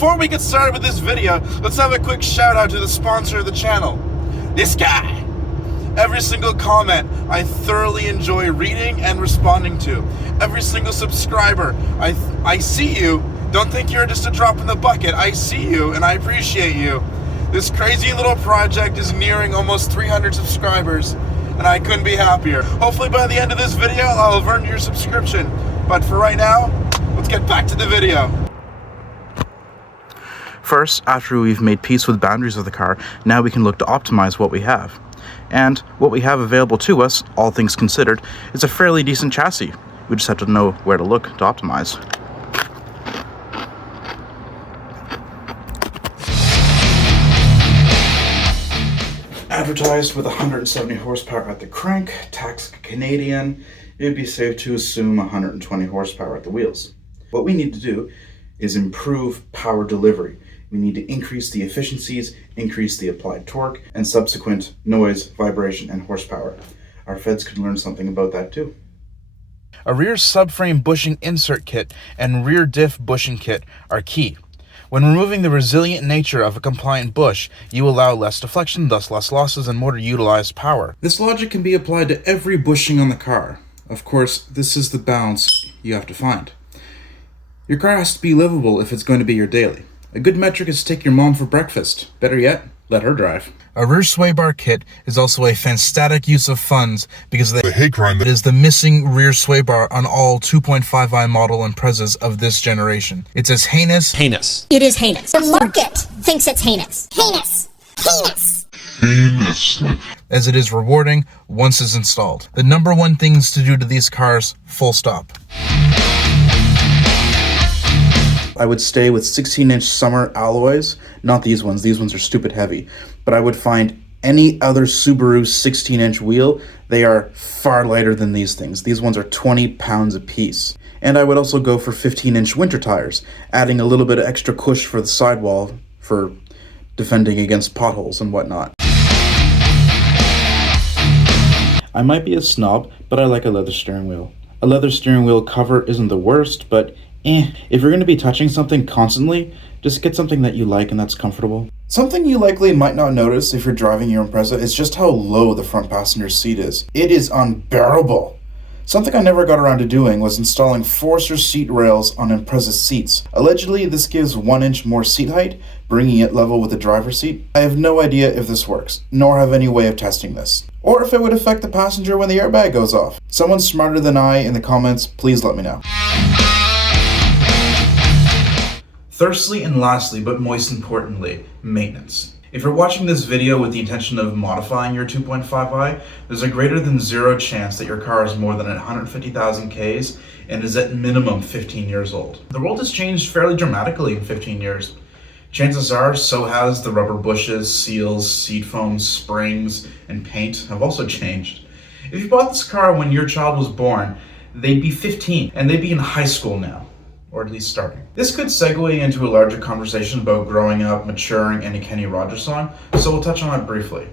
before we get started with this video, let's have a quick shout out to the sponsor of the channel, this guy. Every single comment I thoroughly enjoy reading and responding to. Every single subscriber, I see you. Don't think you're just a drop in the bucket. I see you and I appreciate you. This crazy little project is nearing almost 300 subscribers and I couldn't be happier. Hopefully by the end of this video, I'll have earned your subscription. But for right now, let's get back to the video. First, after we've made peace with boundaries of the car, now we can look to optimize what we have. And what we have available to us, all things considered, is a fairly decent chassis. We just have to know where to look to optimize. Advertised with 170 horsepower at the crank, tax Canadian, it would be safe to assume 120 horsepower at the wheels. What we need to do is improve power delivery. We need to increase the efficiencies, increase the applied torque, and subsequent noise, vibration, and horsepower. Our feds could learn something about that too. A rear subframe bushing insert kit and rear diff bushing kit are key. When removing the resilient nature of a compliant bush, you allow less deflection, thus less losses, and more utilized power. This logic can be applied to every bushing on the car. Of course, this is the balance you have to find. Your car has to be livable if it's going to be your daily. A good metric is to take your mom for breakfast. Better yet, let her drive. A rear sway bar kit is also a fantastic use of funds because the hate crime is the missing rear sway bar on all 2.5i model Imprezas of this generation. It's as heinous. It is heinous. The market thinks it's heinous. Heinous. As it is rewarding once it's installed. The number one things to do to these cars, full stop. I would stay with 16-inch summer alloys, not these ones are stupid heavy, but I would find any other Subaru 16-inch wheel, they are far lighter than these things. These ones are 20 pounds a piece. And I would also go for 15-inch winter tires, adding a little bit of extra cush for the sidewall for defending against potholes and whatnot. I might be a snob, but I like a leather steering wheel. A leather steering wheel cover isn't the worst, but if you're going to be touching something constantly, just get something that you like and that's comfortable. Something you likely might not notice if you're driving your Impreza is just how low the front passenger seat is. It is unbearable. Something I never got around to doing was installing Forcer seat rails on Impreza seats. Allegedly, this gives 1 inch more seat height, bringing it level with the driver's seat. I have no idea if this works, nor have any way of testing this. Or if it would affect the passenger when the airbag goes off. Someone smarter than I in the comments, please let me know. Thirdly and lastly, but most importantly, maintenance. If you're watching this video with the intention of modifying your 2.5i, there's a greater than zero chance that your car is more than 150,000 Ks and is at minimum 15 years old. The world has changed fairly dramatically in 15 years. Chances are, so has the rubber bushes, seals, seat foam, springs, and paint have also changed. If you bought this car when your child was born, they'd be 15 and they'd be in high school now. Or at least starting. This could segue into a larger conversation about growing up, maturing, and a Kenny Rogers song, so we'll touch on it briefly.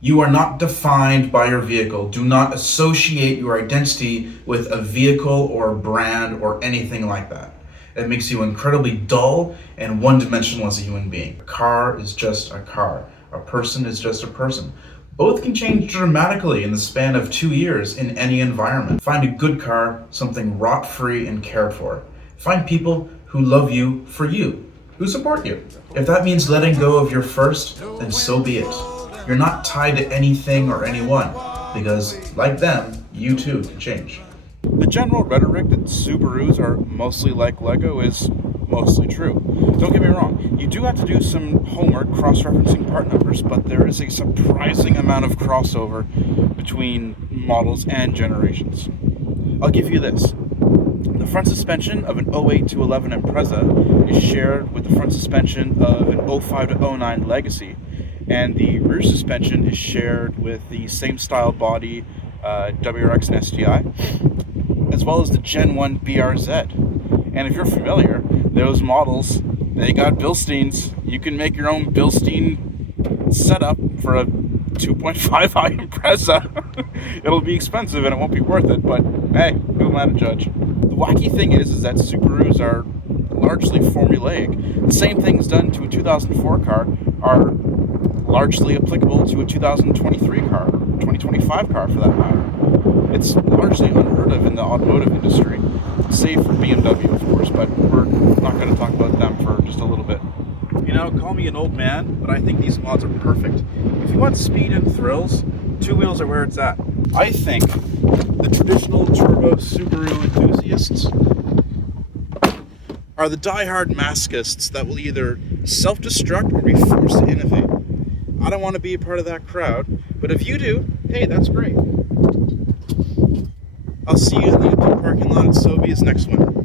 You are not defined by your vehicle. Do not associate your identity with a vehicle or a brand or anything like that. It makes you incredibly dull and one-dimensional as a human being. A car is just a car. A person is just a person. Both can change dramatically in the span of 2 years in any environment. Find a good car, something rot-free and cared for. Find people who love you for you, who support you. If that means letting go of your first, then so be it. You're not tied to anything or anyone, because like them, you too can change. The general rhetoric that Subarus are mostly like Lego is mostly true. Don't get me wrong, you do have to do some homework cross-referencing part numbers, but there is a surprising amount of crossover between models and generations. I'll give you this. The front suspension of an 08 to 11 Impreza is shared with the front suspension of an 05 to 09 Legacy, and the rear suspension is shared with the same style body WRX and STI, as well as the Gen 1 BRZ. And if you're familiar, those models, they got Bilsteins. You can make your own Bilstein setup for a 2.5i Impreza. It'll be expensive and it won't be worth it, but hey, who am I to judge? The wacky thing is that Subarus are largely formulaic. The same things done to a 2004 car are largely applicable to a 2023 car, or 2025 car for that matter. It's largely unheard of in the automotive industry, save for BMW, of course, but we're not going to talk about them for just a little bit. You know, call me an old man, but I think these mods are perfect. If you want speed and thrills, two wheels are where it's at. I think the traditional turbo Subaru enthusiasts are the die-hard masochists that will either self-destruct or be forced to innovate. I don't want to be a part of that crowd, but if you do, hey, that's great. I'll see you in the parking lot at Sobeys next winter.